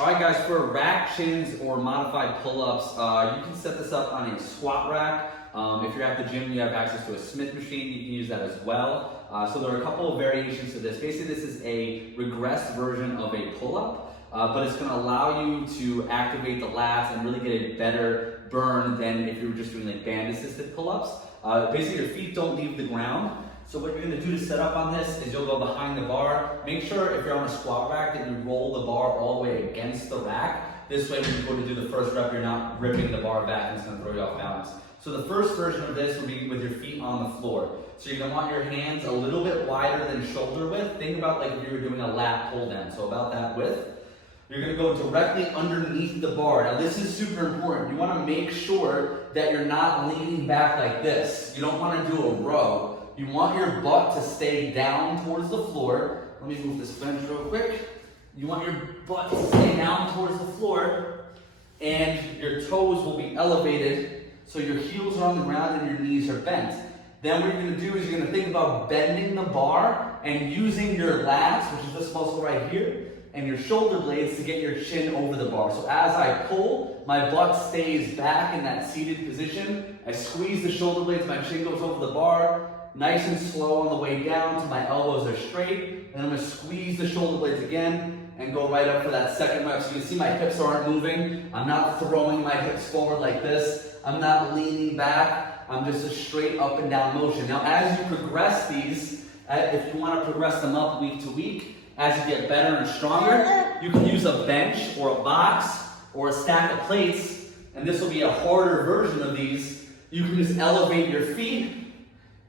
All right, guys, for rack chins or modified pull-ups, you can set this up on a squat rack. If you're at the gym, you have access to a Smith machine, you can use that as well. So there are a couple of variations to this. Basically, this is a regressed version of a pull-up, but it's gonna allow you to activate the lats and really get a better burn than if you were just doing like band-assisted pull-ups. Basically, your feet don't leave the ground. So what you're gonna do to set up on this is you'll go behind the bar. Make sure if you're on a squat rack that you roll the bar all the way against the rack. This way when you go to do the first rep, you're not ripping the bar back and it's gonna throw you off balance. So the first version of this will be with your feet on the floor. So you're gonna want your hands a little bit wider than shoulder width. Think about like if you were doing a lat pull down, so about that width. You're gonna go directly underneath the bar. Now this is super important. You wanna make sure that you're not leaning back like this. You don't wanna do a row. You want your butt to stay down towards the floor. Let me move this bench real quick. You want your butt to stay down towards the floor and your toes will be elevated so your heels are on the ground and your knees are bent. Then what you're gonna do is you're gonna think about bending the bar and using your lats, which is this muscle right here, and your shoulder blades to get your chin over the bar. So as I pull, my butt stays back in that seated position. I squeeze the shoulder blades, my chin goes over the bar. Nice and slow on the way down till my elbows are straight. And I'm gonna squeeze the shoulder blades again and go right up for that second rep. So you can see my hips aren't moving. I'm not throwing my hips forward like this. I'm not leaning back. I'm just a straight up and down motion. Now, as you progress these, if you wanna progress them up week to week, as you get better and stronger, you can use a bench or a box or a stack of plates, and this will be a harder version of these. You can just elevate your feet,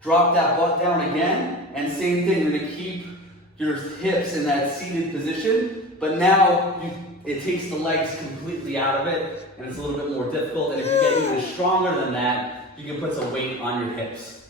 drop that butt down again, and same thing, you're gonna keep your hips in that seated position, but now it takes the legs completely out of it, and it's a little bit more difficult, and if you get even stronger than that, you can put some weight on your hips.